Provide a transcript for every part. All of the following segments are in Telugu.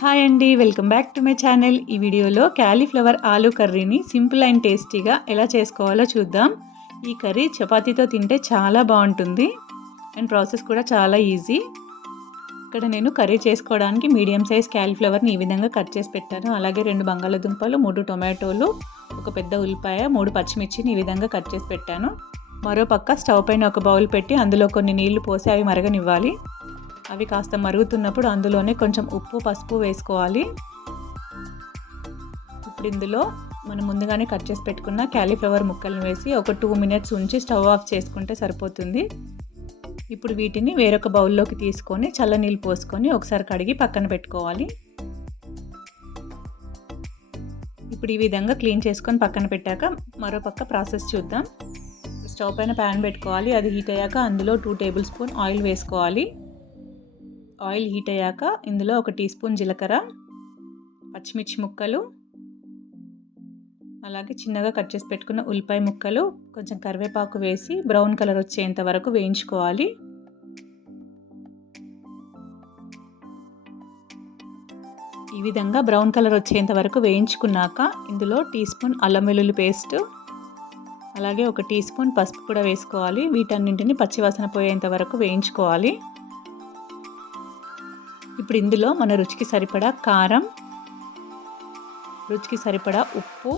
హాయ్ అండి, welcome back to my channel. ఈ వీడియోలో క్యాలీఫ్లవర్ ఆలూ కర్రీని సింపుల్ అండ్ టేస్టీగా ఎలా చేసుకోవాలో చూద్దాం. ఈ కర్రీ చపాతీతో తింటే చాలా బాగుంటుంది అండ్ ప్రాసెస్ కూడా చాలా ఈజీ. ఇక్కడ నేను కర్రీ చేసుకోవడానికి మీడియం సైజ్ క్యాలీఫ్లవర్ని ఈ విధంగా కట్ చేసి పెట్టాను. అలాగే 2 బంగాళదుంపలు, 3 టొమాటోలు, ఒక పెద్ద ఉల్లిపాయ, 3 పచ్చిమిర్చిని ఈ విధంగా కట్ చేసి పెట్టాను. మరో పక్క స్టవ్ పైన ఒక బౌల్ పెట్టి అందులో కొన్ని నీళ్లు పోసి అవి మరగనివ్వాలి. అవి కాస్త మరుగుతున్నప్పుడు అందులోనే కొంచెం ఉప్పు, పసుపు వేసుకోవాలి. ఇప్పుడు ఇందులో మనం ముందుగానే కట్ చేసి పెట్టుకున్న క్యాలీఫ్లవర్ ముక్కలను వేసి ఒక 2 మినిట్స్ ఉంచి స్టవ్ ఆఫ్ చేసుకుంటే సరిపోతుంది. ఇప్పుడు వీటిని వేరొక బౌల్లోకి తీసుకొని చల్లనీళ్ళు పోసుకొని ఒకసారి కడిగి పక్కన పెట్టుకోవాలి. ఇప్పుడు ఈ విధంగా క్లీన్ చేసుకొని పక్కన పెట్టాక మరో పక్క ప్రాసెస్ చూద్దాం. స్టవ్ పైన ప్యాన్ పెట్టుకోవాలి. అది హీట్ అయ్యాక అందులో 2 టేబుల్ స్పూన్ ఆయిల్ వేసుకోవాలి. ఆయిల్ హీట్ అయ్యాక ఇందులో 1 టీ స్పూన్ జీలకర్ర, పచ్చిమిర్చి ముక్కలు, అలాగే చిన్నగా కట్ చేసి పెట్టుకున్న ఉల్లిపాయ ముక్కలు, కొంచెం కరివేపాకు వేసి బ్రౌన్ కలర్ వచ్చేంత వరకు వేయించుకోవాలి. ఈ విధంగా బ్రౌన్ కలర్ వచ్చేంత వరకు వేయించుకున్నాక ఇందులో టీ స్పూన్ అల్లం వెల్లుల్లి పేస్ట్, అలాగే 1 టీ స్పూన్ పసుపు కూడా వేసుకోవాలి. వీటన్నింటిని పచ్చివాసన పోయేంత వరకు వేయించుకోవాలి. ఇప్పుడు ఇందులో మన రుచికి సరిపడా కారం, రుచికి సరిపడా ఉప్పు,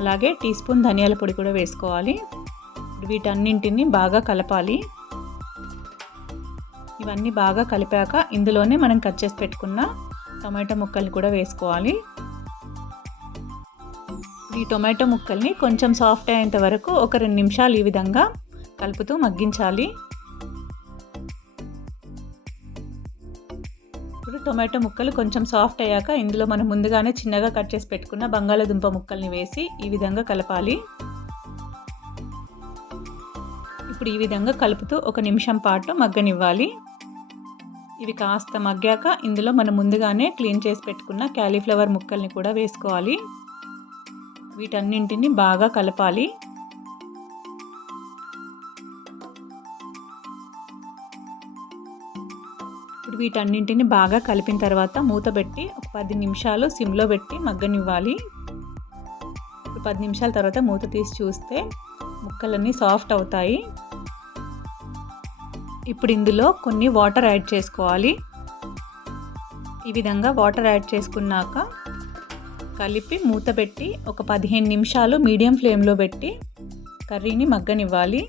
అలాగే టీ స్పూన్ ధనియాల పొడి కూడా వేసుకోవాలి. వీటన్నింటిని బాగా కలపాలి. ఇవన్నీ బాగా కలిపాక ఇందులోనే మనం కట్ చేసి పెట్టుకున్న టొమాటో ముక్కల్ని కూడా వేసుకోవాలి. ఈ టొమాటో ముక్కల్ని కొంచెం సాఫ్ట్ అయ్యేంత వరకు ఒక 2 నిమిషాలు ఈ విధంగా కలుపుతూ మగ్గించాలి. ఇప్పుడు టొమాటో ముక్కలు కొంచెం సాఫ్ట్ అయ్యాక ఇందులో మనం ముందుగానే చిన్నగా కట్ చేసి పెట్టుకున్న బంగాళదుంప ముక్కల్ని వేసి ఈ విధంగా కలపాలి. ఇప్పుడు ఈ విధంగా కలుపుతూ 1 నిమిషం పాటు మగ్గనివ్వాలి. ఇవి కాస్త మగ్గాక ఇందులో మనం ముందుగానే క్లీన్ చేసి పెట్టుకున్న క్యాలీఫ్లవర్ ముక్కల్ని కూడా వేసుకోవాలి. వీటన్నింటిని బాగా కలపాలి. ఇప్పుడు వీటన్నింటిని బాగా కలిపిన తర్వాత మూత పెట్టి ఒక 10 నిమిషాలు సిమ్లో పెట్టి మగ్గనివ్వాలి. ఇప్పుడు 10 నిమిషాల తర్వాత మూత తీసి చూస్తే ముక్కలన్నీ సాఫ్ట్ అవుతాయి. ఇప్పుడు ఇందులో కొన్ని వాటర్ యాడ్ చేసుకోవాలి. ఈ విధంగా వాటర్ యాడ్ చేసుకున్నాక కలిపి మూత పెట్టి ఒక 15 నిమిషాలు మీడియం ఫ్లేమ్లో పెట్టి కర్రీని మగ్గనివ్వాలి.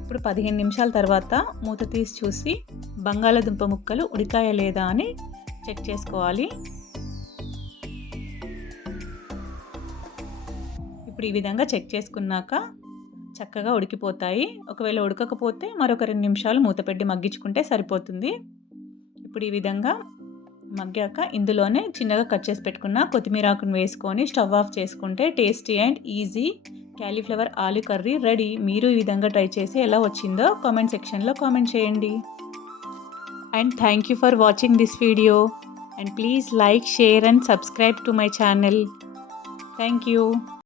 ఇప్పుడు 15 నిమిషాల తర్వాత మూత తీసి చూసి బంగాళదుంప ముక్కలు ఉడికాయా లేదా అని చెక్ చేసుకోవాలి. ఇప్పుడు ఈ విధంగా చెక్ చేసుకున్నాక చక్కగా ఉడికిపోతాయి. ఒకవేళ ఉడకకపోతే మరొక 2 నిమిషాలు మూత పెట్టి మగ్గించుకుంటే సరిపోతుంది. ఇప్పుడు ఈ విధంగా మగ్గాక ఇందులోనే చిన్నగా కట్ చేసి పెట్టుకున్న కొత్తిమీర ఆకును వేసుకొని స్టవ్ ఆఫ్ చేసుకుంటే tasty and easy cauliflower aloo curry ready. మీరు ఈ విధంగా ట్రై చేసి ఎలా వచ్చిందో కామెంట్ సెక్షన్లో కామెంట్ చేయండి. And thank you for watching this video and please like, share and subscribe to my channel. Thank you.